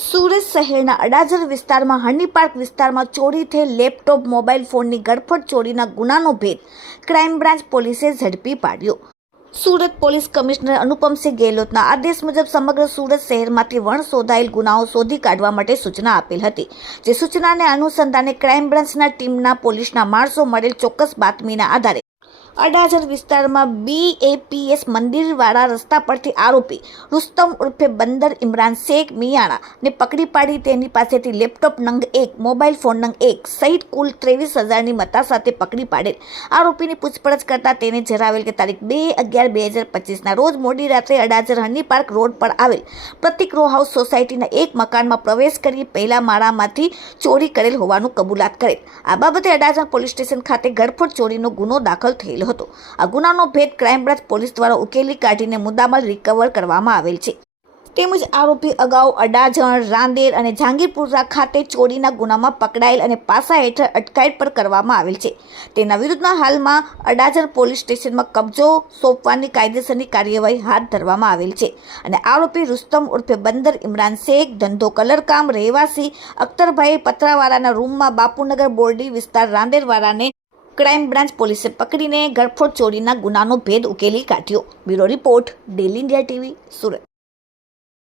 સુરત શહેરના અડાજર વિસ્તારમાં, હની પાર્ક વિસ્તારમાં ચોરી થયેલ લેપટોપ, મોબાઈલ ફોનની ગડફડ, ચોરીના ગુનાનો ભેદ ક્રાઇમ બ્રાન્ચ પોલીસે ઝડપી પાડ્યો. સુરત પોલીસ કમિશનર અનુપમસિંહ ગેહલોતના આદેશ મુજબ સમગ્ર સુરત શહેરમાંથી વણ શોધાયેલ ગુનાઓ શોધી કાઢવા માટે સૂચના આપેલ હતી, જે સૂચનાને અનુસંધાને ક્રાઇમ બ્રાન્ચના ટીમના પોલીસના માણસો મળેલ ચોક્કસ બાતમીના આધારે અડાજર વિસ્તારમાં બીએપીએસ મંદિરવાળા રસ્તા પરથી આરોપી રુસ્તમ ઉર્ફે બંદર ઇમરાન શેખ મિયાણાને પકડી પાડી તેની પાસેથી લેપટોપ નંગ એક, મોબાઈલ ફોન નંગ એક સહિત કુલ ત્રેવીસ હજારની મતા સાથે પકડી પાડેલ. આરોપીની પૂછપરછ કરતાં તેને જણાવેલ કે તારીખ બે અગિયાર બે હજાર પચીસના રોજ મોડી રાત્રે અડાજર હની પાર્ક રોડ પર આવેલ પ્રતિક રો હાઉસ સોસાયટીના એક મકાનમાં પ્રવેશ કરી પહેલા માળામાંથી ચોરી કરેલ હોવાનું કબૂલાત કરેલ. આ બાબતે અડાજણ પોલીસ સ્ટેશન ખાતે ગડફોડ ચોરીનો ગુનો દાખલ થયેલ હતો. આ ગુનાનો ભેદ ક્રાઇમ બ્રાન્ચ પોલીસ દ્વારા ઉકેલી કાઢીને મુદ્દામાલ રિકવર કરવામાં આવેલ છે. તેમજ આરોપી અગાઉ અડાજણ, રાંદેર અને જહાંગીરપુરા ખાતે ચોરીના ગુનામાં પકડાયેલ અને પાસા હેઠળ અટકાયત પર કરવામાં આવેલ છે. તેના વિરુદ્ધમાં હાલમાં અડાજણ પોલીસ સ્ટેશનમાં કબજો સોંપવાની કાયદેસરની કાર્યવાહી હાથ ધરવામાં આવેલ છે અને આરોપી રુસ્તમ ઉર્ફે બંદર ઇમરાન શેખ, ધંધો કલરકામ, રહેવાસી અખ્તરભાઈ પત્રાવાળાના રૂમમાં બાપુનગર બોરડી વિસ્તાર રાંદેરવાળાને ક્રાઇમ બ્રાન્ચ પોલીસે પકડીને ગરફોડ ચોરીના ગુનાનો ભેદ ઉકેલી કાઢ્યો. Bureau report, daily India TV, Surat.